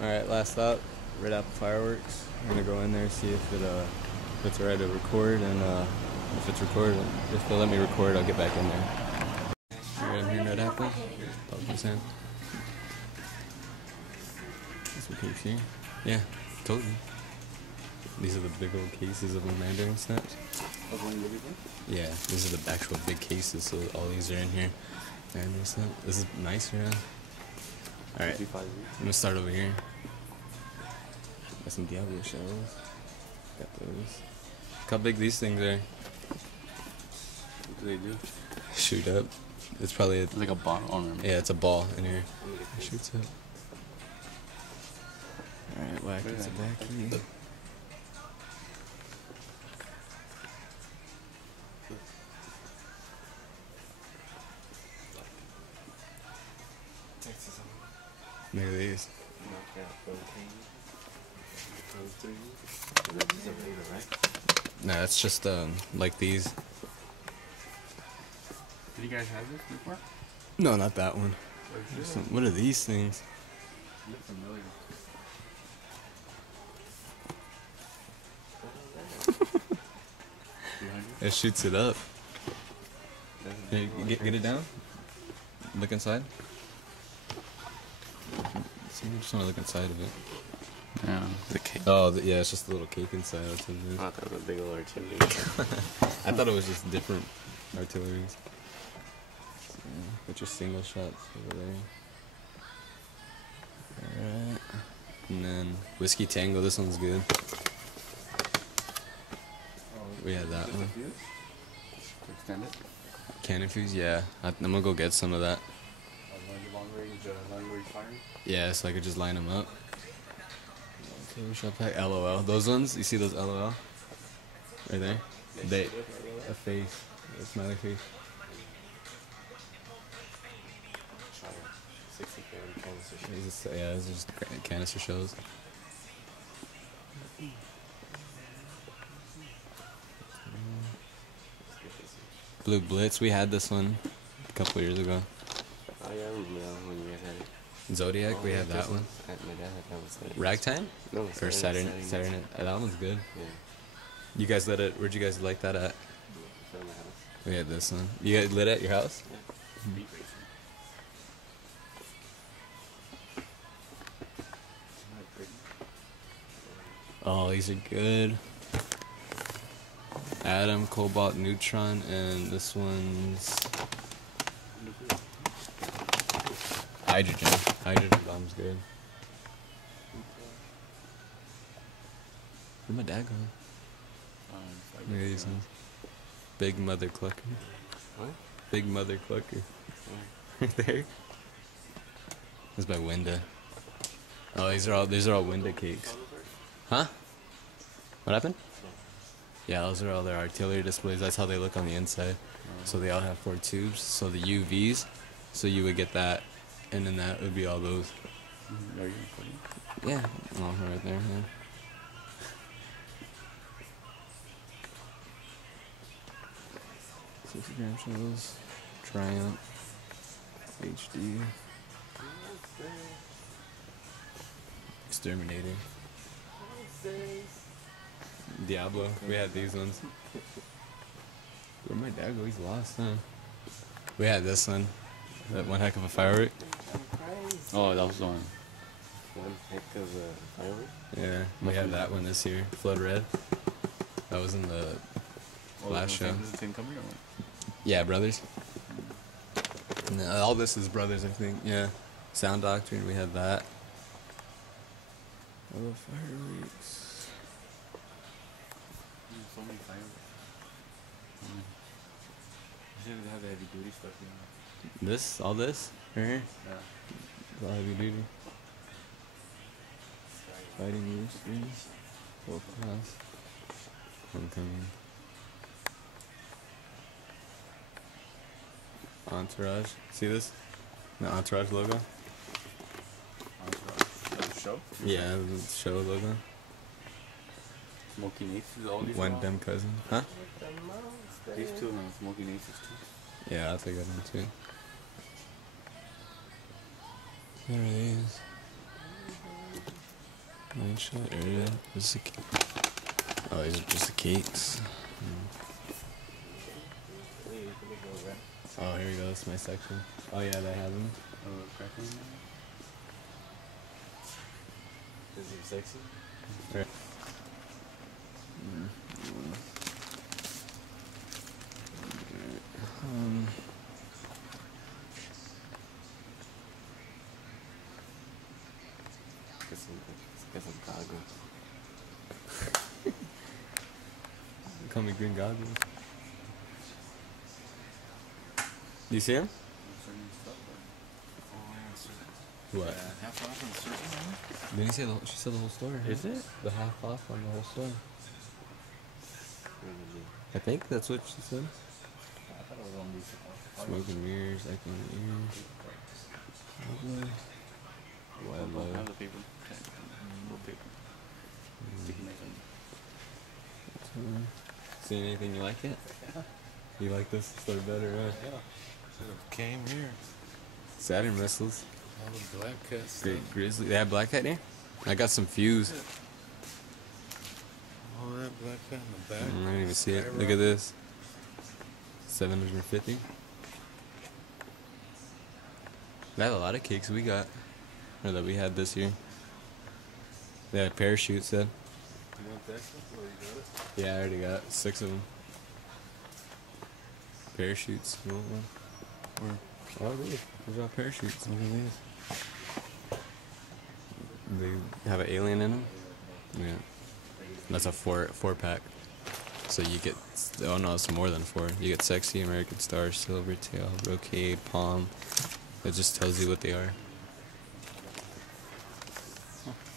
Alright, last stop, Red Apple Fireworks. I'm gonna go in there, see if it's alright to record, and if it's recorded, if they'll let me record, I'll get back in there. Alright, I'm here in Red Apple. Talk to Sam. That's what cakes here. Yeah, told you. These are the big old cases of the Mandarin snaps. Yeah, these are the actual big cases, so all these are in here. Mandarin snap. This is nicer, yeah. Alright, I'm gonna start over here. Got some Diablo shells. Got those. Look how big these things are. What do they do? Shoot up. It's probably It's like a ball. yeah, it's a ball in here. It shoots up. Alright, whack it back. Look at these. No, that's just like these. Did you guys have this before? No, not that one. What are these things? They look familiar. It shoots it up. Here, get it down. Look inside. I just want to look inside of it. Yeah, the cake. Oh, yeah, it's just a little cake inside. That's what it is. I thought it was a big old artillery. I thought it was just different artilleries. So, put your single shots over there. Alright. And then Whiskey Tango, this one's good. We had that one. Extend it? Cannon fuse, yeah. I'm gonna go get some of that. Long range firing? Yeah, so I could just line them up. Okay, shot pack. LOL. Those ones, you see those LOL? Right there? A face. A smiley face. Yeah, these are just canister shells. Blue Blitz, we had this one a couple years ago. Oh yeah, I remember that when you guys had it. Zodiac, we had that one. My dad had that one. Ragtime? No, Or Saturday night. That one's good. Yeah. You guys lit it? Where'd you guys like that at? From the house. We had this one. You guys lit it at your house? Yeah. Oh, these are good. Atom, Cobalt, Neutron, and this one's Hydrogen. Hydrogen bomb's good. Where'd my dad go? Look at these ones. Big Mother Clucker. What? Big Mother Clucker. Right there. This is by Winda. Oh, these are all Winda cakes. Huh? What happened? Yeah, those are all their artillery displays. That's how they look on the inside. So they all have 4 tubes. So the UVs. So you would get that, and then that would be all those. Are you recording? Yeah. Oh, right there. Yeah. gram shells. Triumph. HD. Exterminator. Diablo. We had these ones. Where'd my dad go? He's lost, huh? We had this one. That one heck of a firework. Oh, that was the one. One heck of a firework? Yeah, we had that one this year. Flood Red. That was in the last show. Is it the same company or what? Yeah, Brothers. No, all this is Brothers, I think. Yeah. Sound Doctrine, we had that. Oh, fireworks. So many fireworks. You should have the heavy duty stuff, you know. This? All this? Right here? Yeah. It's all heavy duty. Fighting Roosters. Full class. Homecoming. Entourage. See this? The Entourage logo? The show? Yeah, the show logo. Smoky Naces, all these. One dumb cousin. Huh? These two, no, Smoky Naces too. Yeah, I'll take that one too. There it is. Main shot area. This is oh, these are just the cakes. Oh, here we go. That's my section. Oh yeah, they have them. Oh, crackling. Is he sexy? Right. Get some goggles. Call me Green Goggles. You see him? What? Half off on certain. Didn't you say the whole, she said the whole store? Is it? The half off on the whole store. I think that's what she said. I thought it was on these. Smoking mirrors, acting ears. Well, have the paper. More paper. Sticky knife on it. See anything you like it? Yeah. You like this store better, huh? Yeah. Should have came here. Saturn missiles. All the black cats. Great grizzly. They have black cat here? I got some fuse. All that black cat in the back. I didn't even see it. Look at this. 750. They have a lot of cakes we got. Or that we had this year. They had parachutes then. You want that? Or you got it? Yeah, I already got 6 of them. Parachutes. You want one? Or, oh, really? There's all parachutes. Look at these. They have an alien in them. Yeah. That's a four pack. So you get, oh no, it's more than 4. You get Sexy, American Star, Silvertail, Brocade, Palm. It just tells you what they are.